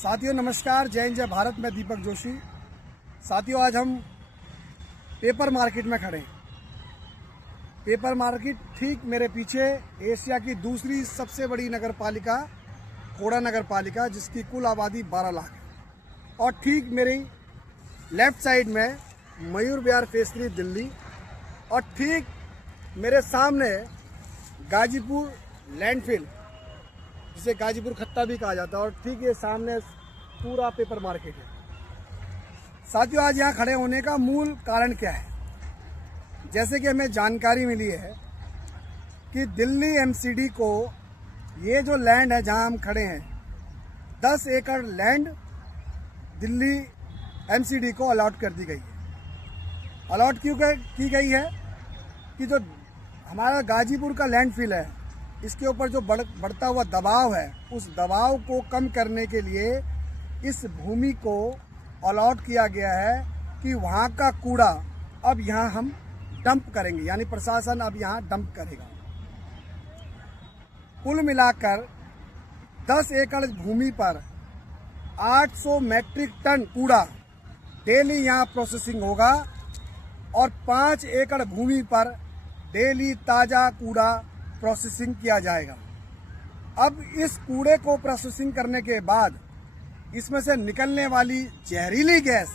साथियों नमस्कार, जय हिंद, जय भारत। मैं दीपक जोशी। साथियों आज हम पेपर मार्केट में खड़े हैं। पेपर मार्केट ठीक मेरे पीछे एशिया की दूसरी सबसे बड़ी नगर पालिका खोड़ा नगर पालिका, जिसकी कुल आबादी 12 लाख है। और ठीक मेरी लेफ्ट साइड में मयूर विहार फेज 3 दिल्ली, और ठीक मेरे सामने गाजीपुर लैंडफिल, जिसे गाजीपुर खत्ता भी कहा जाता है, और ठीक ये सामने पूरा पेपर मार्केट है। साथियों आज यहाँ खड़े होने का मूल कारण क्या है? जैसे कि हमें जानकारी मिली है कि दिल्ली एमसीडी को ये जो लैंड है जहाँ हम खड़े हैं, 10 एकड़ लैंड दिल्ली एमसीडी को अलॉट कर दी गई है। अलॉट क्यों की गई है कि जो हमारा गाजीपुर का लैंडफिल है, इसके ऊपर जो बढ़ता हुआ दबाव है, उस दबाव को कम करने के लिए इस भूमि को अलॉट किया गया है कि वहाँ का कूड़ा अब यहाँ हम डंप करेंगे, यानी प्रशासन अब यहाँ डंप करेगा। कुल मिलाकर 10 एकड़ भूमि पर 800 मैट्रिक टन कूड़ा डेली यहाँ प्रोसेसिंग होगा, और 5 एकड़ भूमि पर डेली ताज़ा कूड़ा प्रोसेसिंग किया जाएगा। अब इस कूड़े को प्रोसेसिंग करने के बाद इसमें से निकलने वाली जहरीली गैस,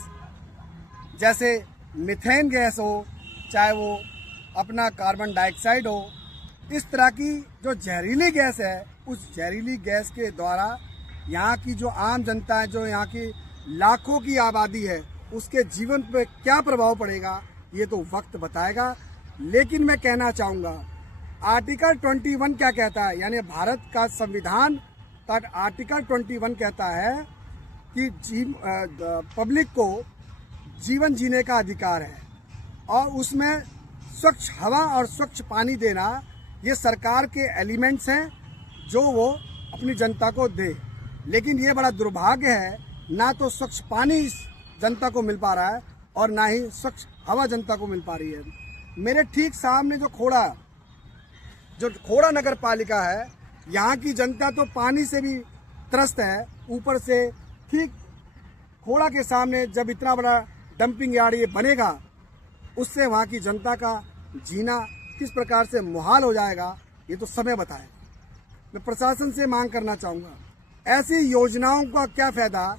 जैसे मीथेन गैस हो, चाहे वो अपना कार्बन डाइऑक्साइड हो, इस तरह की जो जहरीली गैस है, उस जहरीली गैस के द्वारा यहाँ की जो आम जनता है, जो यहाँ की लाखों की आबादी है, उसके जीवन पे क्या प्रभाव पड़ेगा ये तो वक्त बताएगा। लेकिन मैं कहना चाहूँगा, आर्टिकल 21 क्या कहता है, यानी भारत का संविधान का आर्टिकल 21 कहता है कि पब्लिक को जीवन जीने का अधिकार है, और उसमें स्वच्छ हवा और स्वच्छ पानी देना ये सरकार के एलिमेंट्स हैं जो वो अपनी जनता को दे। लेकिन ये बड़ा दुर्भाग्य है, ना तो स्वच्छ पानी जनता को मिल पा रहा है और ना ही स्वच्छ हवा जनता को मिल पा रही है। मेरे ठीक सामने जो खोड़ा नगर पालिका है, यहाँ की जनता तो पानी से भी त्रस्त है। ऊपर से ठीक खोड़ा के सामने जब इतना बड़ा डंपिंग यार्ड ये बनेगा, उससे वहाँ की जनता का जीना किस प्रकार से मुहाल हो जाएगा ये तो समय बताएगा। मैं प्रशासन से मांग करना चाहूँगा, ऐसी योजनाओं का क्या फ़ायदा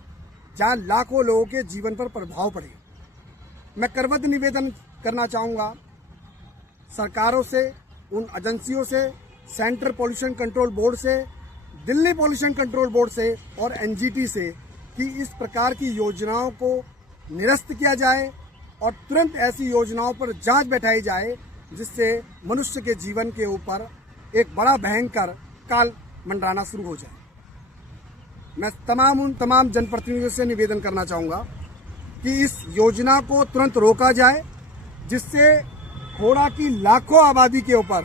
जहाँ लाखों लोगों के जीवन पर प्रभाव पड़ेगा। मैं करबद्ध निवेदन करना चाहूँगा सरकारों से, उन एजेंसियों से, सेंट्रल पॉल्यूशन कंट्रोल बोर्ड से, दिल्ली पॉल्यूशन कंट्रोल बोर्ड से और एनजीटी से, कि इस प्रकार की योजनाओं को निरस्त किया जाए और तुरंत ऐसी योजनाओं पर जांच बैठाई जाए, जिससे मनुष्य के जीवन के ऊपर एक बड़ा भयंकर काल मंडराना शुरू हो जाए। मैं उन तमाम जनप्रतिनिधियों से निवेदन करना चाहूँगा कि इस योजना को तुरंत रोका जाए, जिससे खोड़ा की लाखों आबादी के ऊपर,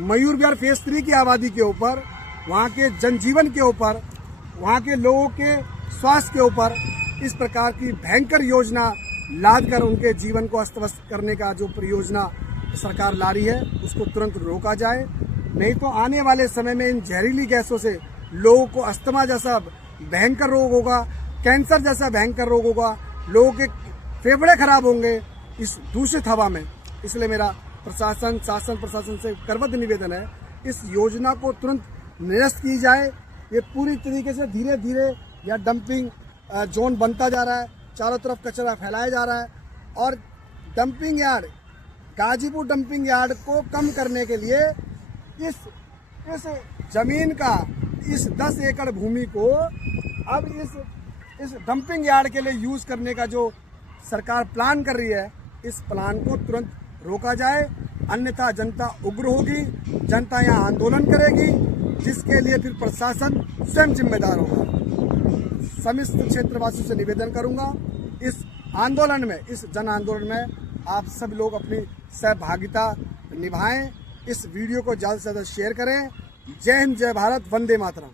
मयूर विहार फेज 3 की आबादी के ऊपर, वहाँ के जनजीवन के ऊपर, वहाँ के लोगों के स्वास्थ्य के ऊपर इस प्रकार की भयंकर योजना लाद कर उनके जीवन को अस्त व्यस्त करने का जो परियोजना सरकार ला रही है, उसको तुरंत रोका जाए। नहीं तो आने वाले समय में इन जहरीली गैसों से लोगों को अस्थमा जैसा भयंकर रोग होगा, कैंसर जैसा भयंकर रोग होगा, लोगों के फेफड़े खराब होंगे इस दूषित हवा में। इसलिए मेरा प्रशासन से करबद्ध निवेदन है, इस योजना को तुरंत निरस्त की जाए। ये पूरी तरीके से धीरे धीरे यह डंपिंग जोन बनता जा रहा है, चारों तरफ कचरा फैलाया जा रहा है, और dumping yard, Ghazipur dumping yard को कम करने के लिए इस जमीन का, इस 10 एकड़ भूमि को अब इस डंपिंग यार्ड के लिए यूज करने का जो सरकार प्लान कर रही है, इस प्लान को तुरंत रोका जाए, अन्यथा जनता उग्र होगी, जनता यहाँ आंदोलन करेगी, जिसके लिए फिर प्रशासन स्वयं जिम्मेदार होगा। समस्त क्षेत्रवासियों से निवेदन करूंगा, इस आंदोलन में, इस जन आंदोलन में आप सब लोग अपनी सहभागिता निभाएं। इस वीडियो को ज़्यादा से ज़्यादा शेयर करें। जय हिंद, जय भारत, वंदे मातरम।